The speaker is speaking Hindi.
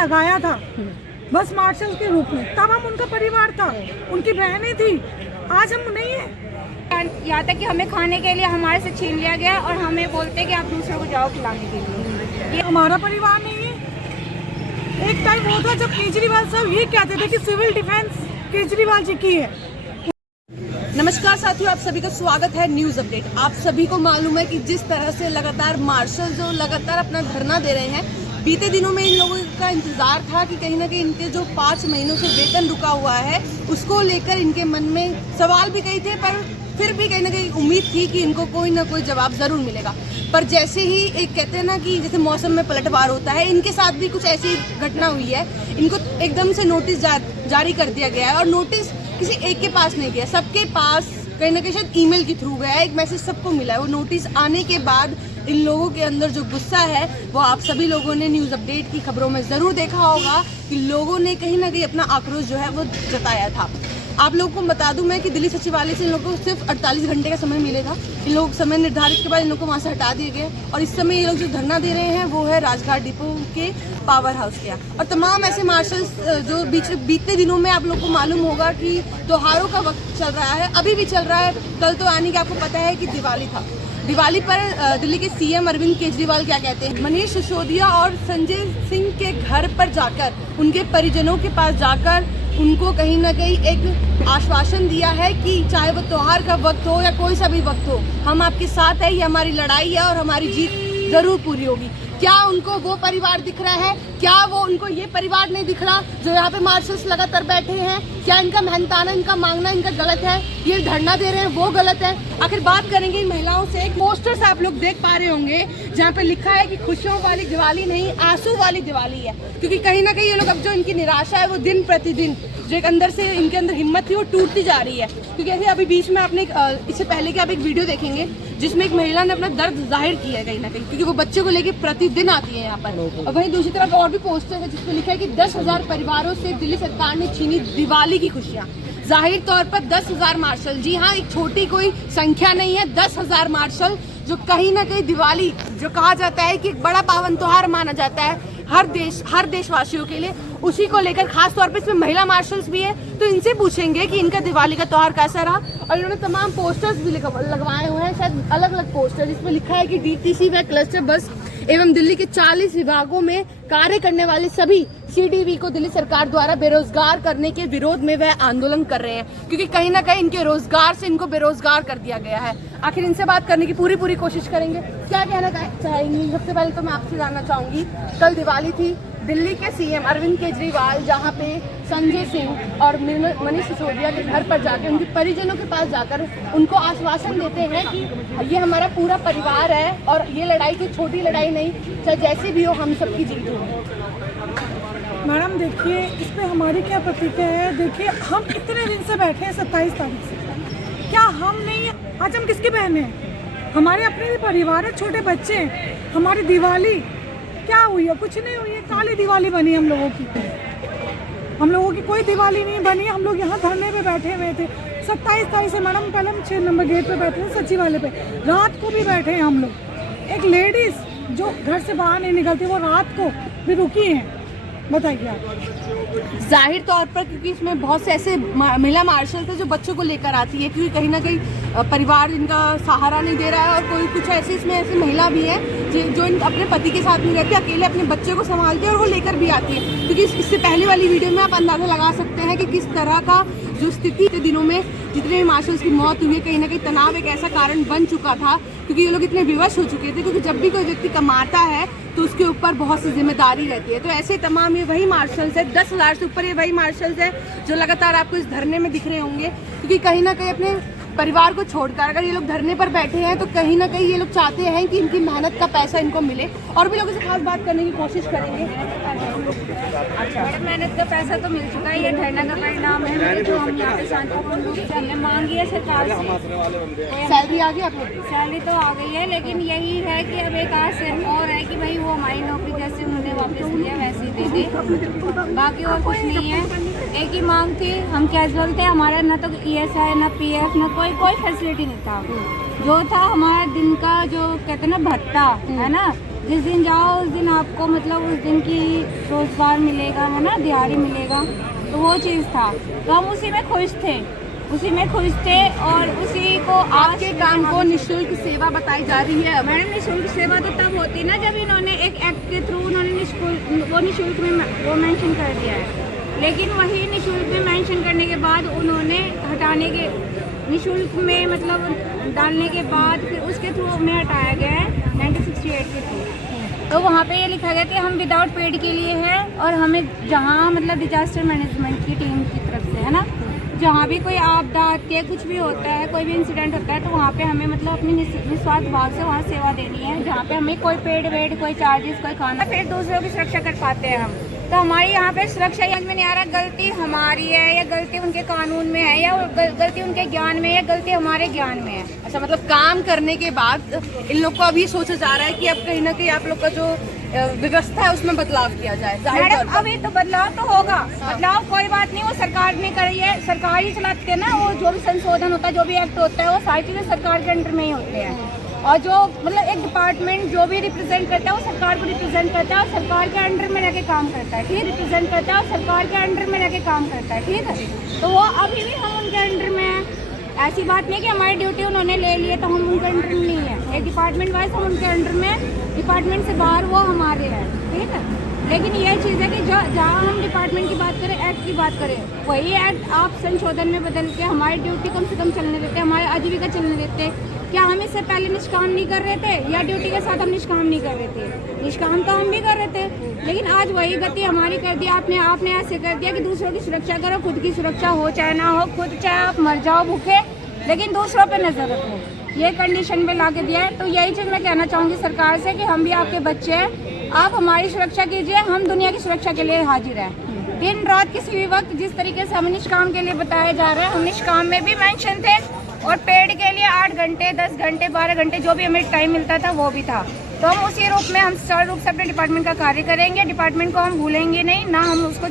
लगाया था बस मार्शल के रूप में, तब हम उनका परिवार था, उनकी बहनें थी, आज हम नहीं है। यहाँ तक कि हमें खाने के लिए हमारे से छीन लिया गया और हमें बोलते कि आप दूसरों को जाओ खिलाने के लिए। ये हमारा परिवार नहीं है। एक टाइम वो था जब केजरीवाल साहब ये कहते थे कि सिविल डिफेंस केजरीवाल जी की है। नमस्कार साथियों, आप सभी का स्वागत है न्यूज अपडेट। आप सभी को मालूम है कि जिस तरह से लगातार मार्शल जो लगातार अपना धरना दे रहे हैं, बीते दिनों में इन लोगों का इंतजार था कि कहीं ना कहीं इनके जो 5 महीनों से वेतन रुका हुआ है उसको लेकर इनके मन में सवाल भी कई थे, पर फिर भी कहीं ना कहीं उम्मीद थी कि इनको कोई ना कोई जवाब जरूर मिलेगा। पर जैसे ही एक कहते हैं ना कि जैसे मौसम में पलटवार होता है, इनके साथ भी कुछ ऐसी घटना हुई है। इनको एकदम से नोटिस जारी कर दिया गया है और नोटिस किसी एक के पास नहीं गया, सबके पास कहीं ना कहीं शायद ईमेल के थ्रू गया है। एक मैसेज सबको मिला है। वो नोटिस आने के बाद इन लोगों के अंदर जो गुस्सा है वो आप सभी लोगों ने न्यूज़ अपडेट की खबरों में ज़रूर देखा होगा कि लोगों ने कहीं ना कहीं अपना आक्रोश जो है वो जताया था। आप लोगों को बता दूं मैं कि दिल्ली सचिवालय से इन लोगों को सिर्फ 48 घंटे का समय मिलेगा। इन लोग समय निर्धारित के बाद इन लोगों को वहाँ से हटा दिए गए और इस समय ये लोग जो धरना दे रहे हैं वो है राजघाट डिपो के पावर हाउस के यहाँ। और तमाम ऐसे मार्शल्स जो बीते दिनों में आप लोग को मालूम होगा कि त्योहारों का वक्त चल रहा है, अभी भी चल रहा है। कल तो यानी कि आपको पता है कि दिवाली था। दिवाली पर दिल्ली के सीएम अरविंद केजरीवाल क्या कहते हैं, मनीष सिसोदिया और संजय सिंह के घर पर जाकर, उनके परिजनों के पास जाकर उनको कहीं ना कहीं एक आश्वासन दिया है कि चाहे वो त्योहार का वक्त हो या कोई सा भी वक्त हो, हम आपके साथ है, ये हमारी लड़ाई है और हमारी जीत जरूर पूरी होगी। क्या उनको वो परिवार दिख रहा है? क्या वो उनको ये परिवार नहीं दिख रहा जो यहाँ पे मार्शल्स लगातार बैठे हैं? क्या इनका मेहनताना, इनका मांगना इनका गलत है? ये धरना दे रहे हैं वो गलत है? आखिर बात करेंगे इन महिलाओं से। पोस्टर्स आप लोग देख पा रहे होंगे जहाँ पे लिखा है कि खुशियों वाली दिवाली नहीं, आंसू वाली दिवाली है। क्योंकि कहीं ना कहीं ये लोग अब जो इनकी निराशा है वो दिन प्रतिदिन जो एक अंदर से इनके अंदर हिम्मत थी वो टूटती जा रही है। क्योंकि ऐसे अभी बीच में आपने इससे पहले कि आप एक वीडियो देखेंगे जिसमें एक महिला ने अपना दर्द जाहिर किया है कहीं ना कहीं, क्योंकि वो बच्चे को लेके प्रतिदिन आती है यहाँ पर। और वहीं दूसरी तरफ और भी पोस्टर है जिसमें लिखा है कि 10,000 परिवारों से दिल्ली सरकार ने छीनी दिवाली की खुशियाँ। जाहिर तौर पर 10,000 मार्शल, जी हाँ, एक छोटी कोई संख्या नहीं है। 10,000 मार्शल जो कहीं ना कहीं दिवाली जो कहा जाता है कि एक बड़ा पावन त्योहार माना जाता है हर देशवासियों के लिए, उसी को लेकर खास तौर पे इसमें महिला मार्शल्स भी है। तो इनसे पूछेंगे कि इनका दिवाली का त्योहार कैसा रहा। और इन्होंने तमाम पोस्टर्स भी लगवाए हुए हैं, शायद अलग अलग पोस्टर, जिसमें लिखा है कि डीटीसी व क्लस्टर बस एवं दिल्ली के 40 विभागों में कार्य करने वाले सभी सीडीवी को दिल्ली सरकार द्वारा बेरोजगार करने के विरोध में वह आंदोलन कर रहे हैं, क्योंकि कहीं ना कहीं इनके रोजगार से इनको बेरोजगार कर दिया गया है। आखिर इनसे बात करने की पूरी कोशिश करेंगे। क्या कहना चाहेंगी? सबसे पहले तो मैं आपसे जानना चाहूंगी, कल दिवाली थी, दिल्ली के सीएम अरविंद केजरीवाल जहां पे संजय सिंह और मनीष सिसोदिया के घर पर जाकर, उनके परिजनों के पास जाकर उनको आश्वासन देते हैं कि ये हमारा पूरा परिवार है और ये लड़ाई कोई छोटी लड़ाई नहीं, चाहे जैसी भी हो हम सबकी जीत होगी। मैडम देखिए, इस पे हमारी क्या प्रतिक्रिया है? देखिए, हम कितने दिन से बैठे हैं, 27 तारीख से। क्या हम नहीं? आज हम किसकी बहन हैं? हमारे अपने भी परिवार है, छोटे बच्चे हैं। हमारी दिवाली क्या हुई है? कुछ नहीं हुई है। काली दिवाली बनी हम लोगों की। हम लोगों की कोई दिवाली नहीं बनी। हम लोग यहाँ धरने पे बैठे हुए थे 27 तारीख से। मैडम पहले हम 6 नंबर गेट पे बैठे थे, सचिवालय पे। रात को भी बैठे हैं हम लोग। एक लेडीज जो घर से बाहर नहीं निकलती, वो रात को भी रुकी है। बताइए आप। जाहिर तौर पर क्योंकि इसमें बहुत से ऐसे महिला मार्शल थे जो बच्चों को लेकर आती है, क्योंकि कहीं ना कहीं परिवार इनका सहारा नहीं दे रहा है और कोई कुछ ऐसी इसमें ऐसी महिला भी है जो अपने पति के साथ नहीं रहती, अकेले अपने बच्चे को संभालती है और वो लेकर भी आती है। क्योंकि इससे पहले वाली वीडियो में आप अंदाजा लगा सकते हैं कि किस तरह का जो स्थिति के दिनों में जितने भी मार्शल्स की मौत हुई है, कहीं ना कहीं तनाव एक ऐसा कारण बन चुका था, क्योंकि ये लोग इतने विवश हो चुके थे। क्योंकि जब भी कोई व्यक्ति कमाता है तो उसके ऊपर बहुत सी जिम्मेदारी रहती है। तो ऐसे तमाम ये वही मार्शल्स है, 10,000 से ऊपर ये वही मार्शल्स है जो लगातार आपको इस धरने में दिख रहे होंगे। क्योंकि कहीं ना कहीं अपने परिवार को छोड़कर अगर ये लोग धरने पर बैठे हैं तो कहीं ना कहीं ये लोग चाहते हैं कि इनकी मेहनत का पैसा इनको मिले। और भी लोगों से खास बात करने की कोशिश करेंगे। अच्छा, मेहनत का पैसा तो मिल चुका है, ये धरना का परिणाम है जो हम यहाँ पे शांतिपूर्ण रूप से हमने मांगी है सरकार से। सैलरी आ गई आप लोग? सैलरी तो आ गई है, लेकिन यही है कि अब एक आस और है कि भाई वो हमारी नौकरी जैसे उन्होंने वापस लिया वैसे ही दे दे, बाकी और कुछ नहीं है। एक ही मांग थी, हम कैजुअल थे, हमारा ना तो ESI ना PF ना कोई फैसिलिटी नहीं था। जो था हमारा दिन का जो कहते हैं ना भत्ता है ना, जिस दिन जाओ उस दिन आपको मतलब उस दिन की रोजगार मिलेगा, है ना, दिहाड़ी मिलेगा, तो वो चीज़ था। तो हम उसी में खुश थे, और उसी को आपके काम को निःशुल्क सेवा बताई जा रही है। मैडम निःशुल्क सेवा तो तब होती ना जब इन्होंने एक एक्ट के थ्रू उन्होंने निःशुल्क में वो मेंशन कर दिया है, लेकिन वही निःशुल्क में मेंशन करने के बाद उन्होंने हटाने के निःशुल्क में मतलब डालने के बाद फिर उसके थ्रू में हटाया गया है 1968 के थ्रू। तो वहाँ पे ये लिखा गया कि हम विदाउट पेड के लिए है, और हमें जहाँ मतलब डिजास्टर मैनेजमेंट की टीम की तरफ से, है ना, जहाँ भी कोई आपदा आती है, कुछ भी होता है, कोई भी इंसिडेंट होता है, तो वहाँ पे हमें मतलब अपनी निस्वार्थ भाव से वहाँ सेवा देनी है, जहाँ पे हमें कोई पेड वेड, कोई चार्जेस, कोई खाना, फिर दूसरों की सुरक्षा कर पाते हैं हम। तो हमारी यहाँ पे सुरक्षा समझ में नहीं आ रहा, गलती हमारी है या गलती उनके कानून में है, या गलती उनके ज्ञान में है, या गलती हमारे ज्ञान में है। अच्छा, मतलब काम करने के बाद इन लोग को अभी सोचा जा रहा है कि अब कहीं ना कहीं आप लोग का जो व्यवस्था है उसमें बदलाव किया जाए। मैडम अभी तो बदलाव तो होगा, बदलाव कोई बात नहीं, वो सरकार ने करी है, सरकार ही चलाती है ना, वो जो भी संशोधन होता है, जो भी एक्ट होता है, वो सारी चीज़ें सरकार के अंडर में ही होते हैं। और जो मतलब एक डिपार्टमेंट जो भी रिप्रेजेंट करता है वो सरकार को रिप्रेजेंट करता है और सरकार के अंडर में रह के काम करता है, ठीक, रिप्रेजेंट करता है और सरकार के अंडर में रह के काम करता है, ठीक है। तो वो अभी भी हम उनके अंडर में हैं, ऐसी बात नहीं कि हमारी ड्यूटी उन्होंने ले ली है तो हम उनके अंडर में नहीं है। एक डिपार्टमेंट वाइज हम उनके अंडर में, डिपार्टमेंट से बाहर वो हमारे हैं, ठीक है। लेकिन ये चीज़ है कि जहाँ हम डिपार्टमेंट की बात करें, एक्ट की बात करें, वही एक्ट आप संशोधन में बदल के हमारी ड्यूटी कम से कम चलने देते, हमारे आजीविका चलने देते। क्या हम इससे पहले निष्काम नहीं कर रहे थे, या ड्यूटी के साथ हम निष्काम नहीं कर रहे थे? निष्काम तो हम भी कर रहे थे, लेकिन आज वही गति हमारी कर दी आपने ऐसे कर दिया कि दूसरों की सुरक्षा करो, खुद की सुरक्षा हो चाहे ना हो, खुद चाहे आप मर जाओ भूखे, लेकिन दूसरों पे नजर रखो, ये कंडीशन पे ला के दिया है। तो यही चीज़ मैं कहना चाहूँगी सरकार से कि हम भी आपके बच्चे हैं, आप हमारी सुरक्षा कीजिए, हम दुनिया की सुरक्षा के लिए हाजिर हैं। दिन रात किसी भी वक्त जिस तरीके से हमें निष्काम के लिए बताया जा रहा है, हम निष्काम में भी मेंशन थे, और पेड के लिए 8 घंटे 10 घंटे 12 घंटे जो भी हमें टाइम मिलता था वो भी था। तो हम उसी रूप में हम सुचारू रूप से अपने डिपार्टमेंट का कार्य करेंगे, डिपार्टमेंट को हम भूलेंगे नहीं, ना हम उसको